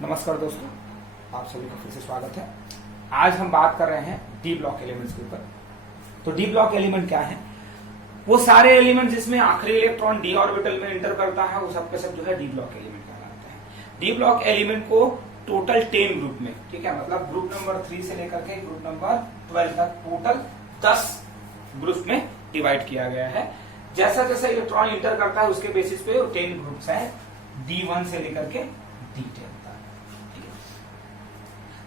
नमस्कार दोस्तों, आप सभी का फिर से स्वागत है। आज हम बात कर रहे हैं डी ब्लॉक एलिमेंट्स के ऊपर। तो डी ब्लॉक एलिमेंट क्या है? वो सारे एलिमेंट जिसमें आखिरी इलेक्ट्रॉन डी ऑर्बिटल में एंटर करता है वो सब के सब जो है डी ब्लॉक एलिमेंट कहलाते हैं। डी ब्लॉक एलिमेंट को टोटल 10 ग्रुप में, ठीक है, मतलब ग्रुप नंबर 3 से लेकर के ग्रुप नंबर 12 तक टोटल 10 ग्रुप में डिवाइड किया गया है। जैसा जैसा इलेक्ट्रॉन इंटर करता है उसके बेसिस पे 10 ग्रुप्स हैं, D1 से लेकर के D10 तक, ठीक है।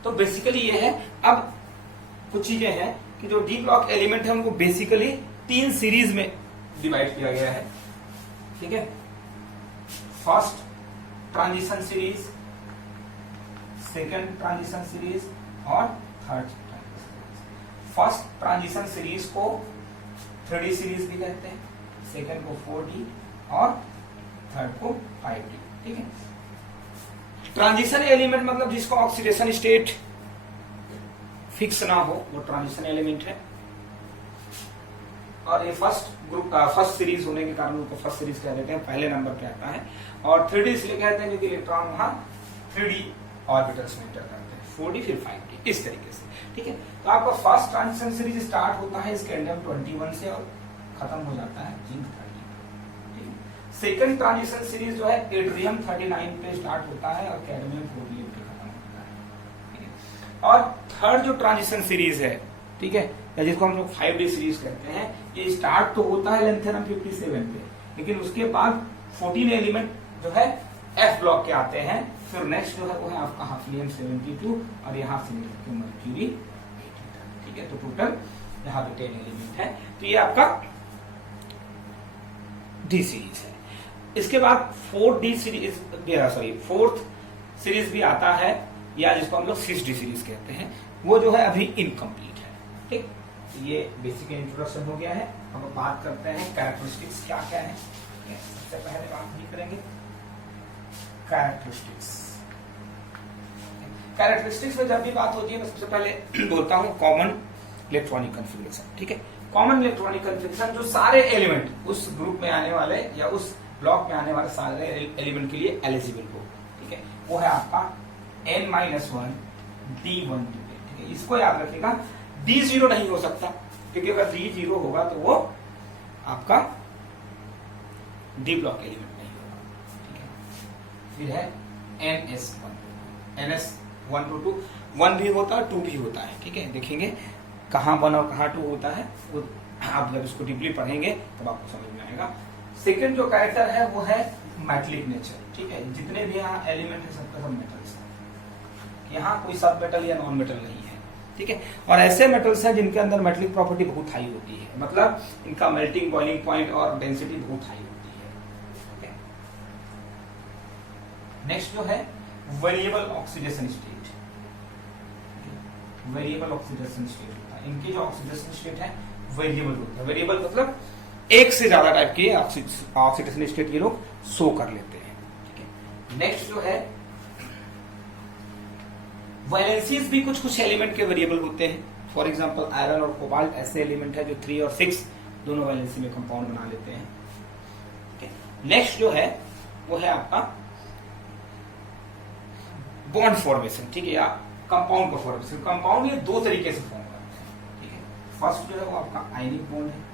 तो बेसिकली ये है। अब कुछ चीजें हैं कि जो डी ब्लॉक एलिमेंट है उनको बेसिकली 3 सीरीज में डिवाइड किया गया है, ठीक है। First transition series, second transition series और third transition series. First transition series को 3D सीरीज भी कहते हैं, सेकंड को 4D और थर्ड को 5D, ठीक है। ट्रांजिशन एलिमेंट मतलब जिसको ऑक्सीडेशन स्टेट फिक्स ना हो वो ट्रांजिशन एलिमेंट है। और ये फर्स्ट सीरीज होने के कारण उनको फर्स्ट सीरीज कह देते हैं, पहले नंबर पे आता है। और 3D इसलिए कहते हैं क्योंकि इलेक्ट्रॉन वहां 3D ऑर्बिटल्स में एंटर करते हैं, 4D फिर 5D, इस तरीके से, ठीक है। तो आपका फर्स्ट ट्रांजिशन सीरीज स्टार्ट होता है स्कैंडियम 21 से और खत्म हो जाता है जिंक 30 पे, ठीक है। सेकंड ट्रांजिशन सीरीज जो है एट्रियम 39 पे स्टार्ट होता है और कैडमियम 48 पे खत्म होता है, ठीक है। और थर्ड जो ट्रांजिशन सीरीज है, ठीक है, या जिसको हम लोग 5D सीरीज कहते हैं, ये स्टार्ट तो होता है लेंथेरम 57 पे, लेकिन उसके बाद 14 एलिमेंट जो है F ब्लॉक के आते हैं। फिर नेक्स्ट जो है वो है आपका हाफियम 72 और यहाँ से लेकर के मर्क्यूरी 80 तक, ठीक है। तो टोटल यहाँ पे 10 एलिमेंट है। तो ये आपका डी सीरीज है। इसके बाद 4D सीरीज, फोर्थ सीरीज भी आता है, या जिसको हम लोग 6D सीरीज कहते हैं, वो जो है अभी इनकम्प्लीट है, ठीक। तो ये बेसिक इंट्रोडक्शन हो गया है। हम बात करते हैं कैरेक्टरिस्टिक्स क्या क्या है। सबसे पहले बात नहीं करेंगे कैरेक्टरिस्टिक्स में जब भी बात होती है मैं सबसे पहले बोलता हूं कॉमन इलेक्ट्रॉनिक कन्फिगरेशन, ठीक है। कॉमन इलेक्ट्रॉनिक कन्फिगरेशन जो सारे एलिमेंट उस ग्रुप में आने वाले या उस ब्लॉक में आने वाले सारे एलिमेंट के लिए एलिजिबल हो, ठीक है, वो है आपका n-1 D1, ठीक है। इसको याद रखिएगा, D0 नहीं हो सकता, क्योंकि अगर D0 होगा तो वो आपका डी ब्लॉक एलिमेंट नहीं होगा, ठीक है। फिर है NS1 to 2, 1 भी होता है 2 भी होता है, ठीक है। देखेंगे कहाँ 1 और कहाँ 2 होता है, वो आप जब इसको डीपली पढ़ेंगे तब आपको समझ में आएगा। सेकंड जो कैरेक्टर है वो है मेटलिक नेचर, ठीक है। जितने भी यहाँ एलिमेंट है सबका सब मेटल्स है, यहाँ कोई सब मेटल या नॉन मेटल नहीं है, ठीक है। और ऐसे मेटल्स हैं जिनके अंदर मेटलिक प्रॉपर्टी बहुत हाई होती है, मतलब इनका मेल्टिंग बॉइलिंग पॉइंट और डेंसिटी बहुत हाई होती है, ठीक है। नेक्स्ट जो है variable oxidation state, variable oxidation state होता है। इनकी जो ऑक्सीडेशन स्टेट है वेरिएबल होता है। वेरिएबल मतलब एक से ज्यादा टाइप के ऑक्सीडेशन स्टेट ये लोग शो कर लेते हैं, ठीक है। नेक्स्ट जो है वैलेंसीज भी कुछ एलिमेंट के वेरिएबल होते हैं। फॉर एग्जांपल आयरन और कोबाल्ट ऐसे एलिमेंट है जो 3 और 6 दोनों वैलेंसी में कंपाउंड बना लेते हैं, ठीक है। नेक्स्ट जो है वो है आपका बॉन्ड फॉर्मेशन, ठीक है, या कंपाउंड का फॉर्मेशन। कंपाउंड ये 2 तरीके से फॉर्म करते हैं, ठीक है। फर्स्ट जो है वो आपका आयनिक बॉन्ड है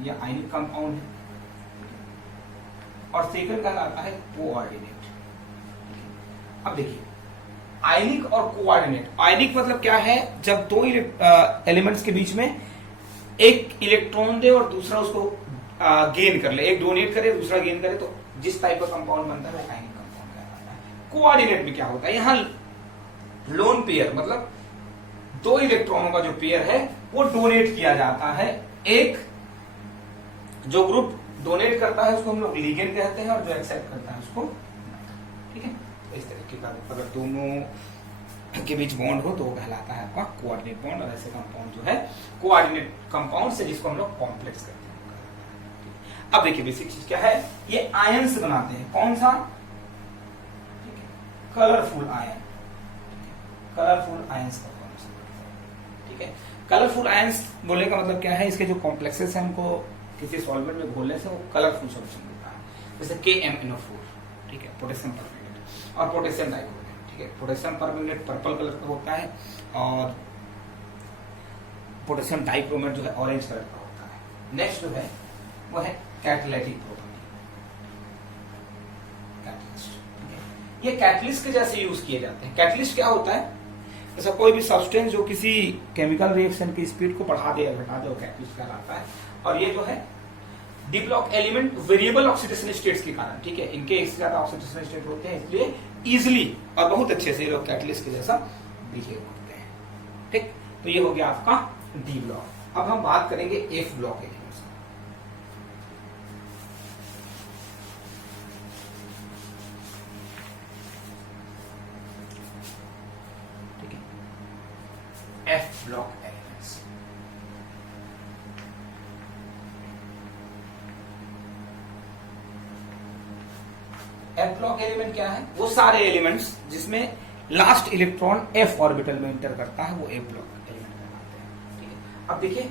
या आयनिक कंपाउंड है, और सेकंड कहलाता है कोऑर्डिनेट। अब देखिए आयनिक और कोऑर्डिनेट। आयनिक मतलब क्या है? जब 2 एलिमेंट्स के बीच में एक इलेक्ट्रॉन दे और दूसरा उसको गेन कर ले, एक डोनेट करे दूसरा गेन करे, तो जिस टाइप का कंपाउंड बनता है वो आयनिक कंपाउंड कहलाता है। कोऑर्डिनेट में क्या होता है? यहाँ लोन पेयर मतलब 2 इलेक्ट्रॉनों का जो पेयर है वो डोनेट किया जाता है। एक जो ग्रुप डोनेट करता है उसको हम लोग लिगेंड कहते हैं और जो एक्सेप्ट करता है उसको, ठीक है। इस तरीके का अगर दोनों के बीच बॉन्ड हो तो वो कहलाता है आपका कोऑर्डिनेट बॉन्ड। और ऐसे कंपाउंड जो है कोऑर्डिनेट कंपाउंड से जिसको हम लोग कॉम्प्लेक्स करते हैं। अब देखिए बेसिक चीज क्या है, ये आयंस बनाते हैं। कौन सा? कलरफुल आयन, कलरफुल आयंस का फॉर्मेशन करते हैं, ठीक है। कलरफुल आयंस बोलने का मतलब क्या है? इसके जो कॉम्प्लेक्सेस हैं उनको किसी सॉल्वेंट में घोलने से वो कलरफुल सॉल्यूशन देता है, जैसे KMnO4, ठीक है, पोटेशियम परमैंगनेट। और पोटेशियम डाइक्रोमेट, ठीक है। पोटेशियम परमैंगनेट पर्पल कलर का होता है और पोटेशियम डाइक्रोमेट जो है ऑरेंज कलर का होता है। नेक्स्ट जो है वो है कैटालिटिक प्रॉपर्टी, कैटलिस्ट, ठीक है। ये कैटलिस्ट के जैसे यूज किए जाते हैं। कैटलिस्ट क्या होता है, जैसा कोई भी सब्सटेंस जो किसी केमिकल रिएक्शन की स्पीड को बढ़ा दे या घटा दे वो कैटलिस्ट कहलाता है। और ये जो है D block element variable oxidation states के कारण, ठीक है, इनके एक से ज्यादा ऑक्सीडेशन स्टेट होते हैं, इसलिए इजिली और बहुत अच्छे से ये लोग कैटलिस्ट के जैसा बिहेव करते हैं, ठीक। तो ये हो गया आपका डी ब्लॉक। अब हम बात करेंगे एफ ब्लॉक एलिमेंट्स। ठीक है, F block elements. F block element क्या है, वो सारे एलिमेंट्स जिसमें लास्ट इलेक्ट्रॉन एफ ऑर्बिटल में इंटर करता है वो एफ ब्लॉक एलिमेंट कहलाते हैं, ठीक है। अब देखिए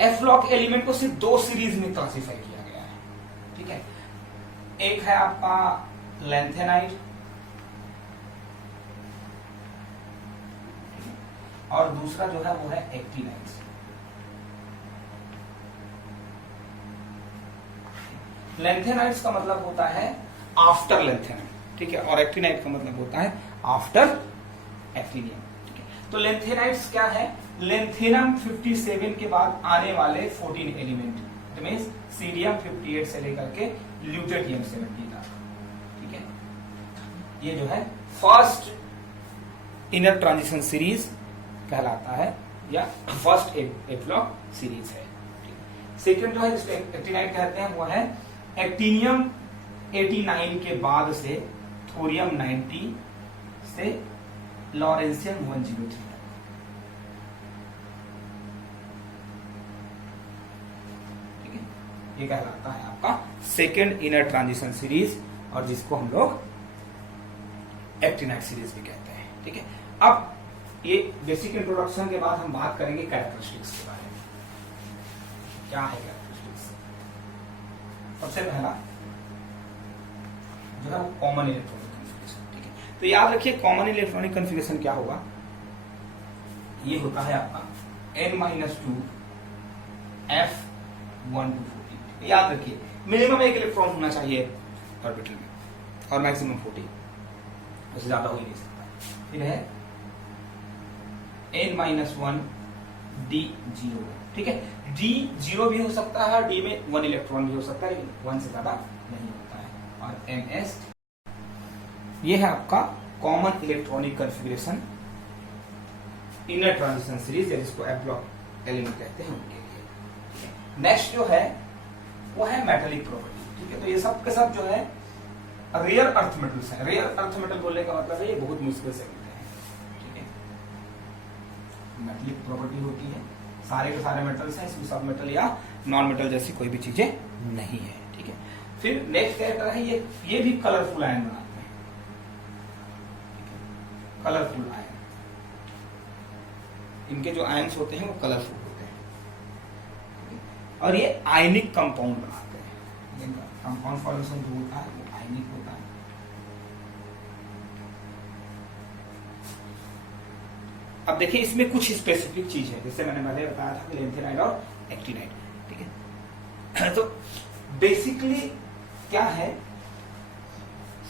एफ ब्लॉक एलिमेंट को सिर्फ दो सीरीज में क्लासिफाई किया गया है, ठीक है। एक है आपका लैंथेनाइड और दूसरा जो है वो है एक्टिनाइड। लैंथेनाइड्स का मतलब होता है आफ्टर लैंथेनाइड, ठीक है, और एक्टिनाइड का मतलब होता है आफ्टर एक्टिनियम, ठीक है। तो लैंथेनाइड्स क्या है, लैंथेनम 57 के बाद आने वाले 14 एलिमेंट, इट मींस सीरियम 58 से लेकर के ल्यूटेटियम 70 तक, ठीक है। ये जो है फर्स्ट इनर ट्रांजिशन सीरीज कहलाता है या फर्स्ट एफ ब्लॉक सीरीज है। सेकंड जो है जिसको एक्टिनाइड कहते हैं वो है एक्टिनियम 89 के बाद से थोरियम 90 से लॉरेंसियम 103 तक, ठीक है। ये कहलाता है आपका सेकंड इनर ट्रांजिशन सीरीज और जिसको हम लोग एक्टिनाइड सीरीज भी कहते हैं, ठीक है। अब ये बेसिक इंट्रोडक्शन के बाद हम बात करेंगे कैरेक्टरिस्टिक्स के बारे में। क्या है कैरेक्टरिस्टिक्स? सबसे पहला जो है वो कॉमन इलेक्ट्रॉनिक कॉन्फ़िगरेशन, ठीक है। तो याद रखिए कॉमन इलेक्ट्रॉनिक कॉन्फ़िगरेशन क्या होगा, ये होता है आपका n-2 F1 to 40। याद रखिए मिनिमम एक इलेक्ट्रॉन होना चाहिए ऑर्बिटल में और मैक्सिमम 40, उससे ज्यादा हो ही नहीं सकता। फिर है n-1 D0, ठीक है। D0 भी हो सकता है, D में 1 इलेक्ट्रॉन भी हो सकता है, लेकिन 1 से ज्यादा नहीं होता है। और ns ये है आपका common electronic configuration inner transition series, जिसको एफ ब्लॉक एलिमेंट कहते हैं उनके लिए। नेक्स्ट जो है वो है मेटेलिक प्रॉपर्टी, ठीक है। तो ये सब के सब जो है रेयर अर्थ मेटल्स है। रेयर अर्थ मेटल बोलने का मतलब है ये बहुत मुश्किल से मिलते हैं, ठीक है। मेटेलिक प्रॉपर्टी होती है, सारे के सारे मेटल्स हैं, इसमें सब मेटल या नॉन मेटल जैसी कोई भी चीजें नहीं है, ठीक है। फिर नेक्स्ट कैरेक्टर है ये भी कलरफुल आयन बनाते हैं, कलरफुल आयन। इनके जो आयन्स होते हैं वो कलरफुल होते हैं और ये आयनिक कंपाउंड बनाते हैं। इनका कंपाउंड फॉर्मेशन जो होता है वो आयनिक होता है। अब देखिए इसमें कुछ स्पेसिफिक चीज है, जैसे मैंने पहले बताया था कि लैंथेनाइड और एक्टिनाइड, ठीक है। तो बेसिकली क्या है,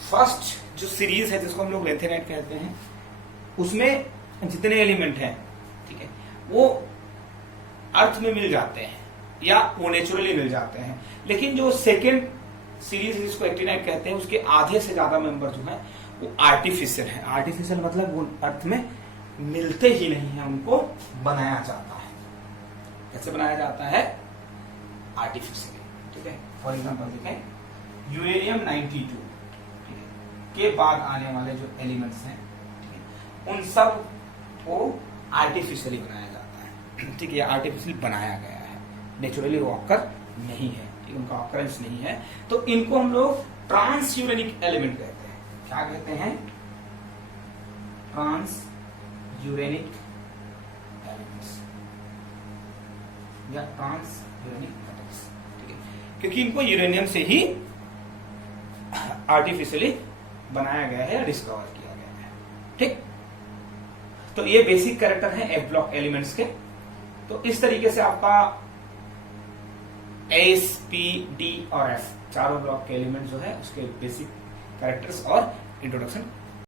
फर्स्ट जो सीरीज है जिसको हम लोग लैंथेनाइड कहते हैं उसमें जितने एलिमेंट हैं, ठीक है, वो अर्थ में मिल जाते हैं या वो नेचुरली मिल जाते हैं। लेकिन जो सेकेंड सीरीज जिसको एक्टिनाइड कहते हैं उसके आधे से ज्यादा मेंबर जो है वो आर्टिफिशियल है। आर्टिफिशियल मतलब वो अर्थ में मिलते ही नहीं है, उनको बनाया जाता है। कैसे बनाया जाता है? आर्टिफिशियली, ठीक है। फॉर एग्जांपल देखें यूरेनियम 92, ठीक है, के बाद आने वाले जो एलिमेंट्स हैं, ठीक है, उन सब को आर्टिफिशियली बनाया जाता है, ठीक है। आर्टिफिशियली बनाया गया है, नेचुरली वो ऑकर नहीं है, ठीक, उनका ऑकरेंस नहीं है। तो इनको हम लोग ट्रांस यूरेनिक एलिमेंट कहते हैं। क्या कहते हैं? ट्रांस यूरेनिक एलिमेंट्स या ट्रांस यूरेनिक मेटल्स, ठीक है, क्योंकि इनको यूरेनियम से ही आर्टिफिशियली बनाया गया है या डिस्कवर किया गया है। ठीक, तो ये बेसिक कैरेक्टर है एफ ब्लॉक एलिमेंट्स के। तो इस तरीके से आपका एस, पी, डी और एफ चारों ब्लॉक के एलिमेंट जो है उसके बेसिक कैरेक्टर्स और इंट्रोडक्शन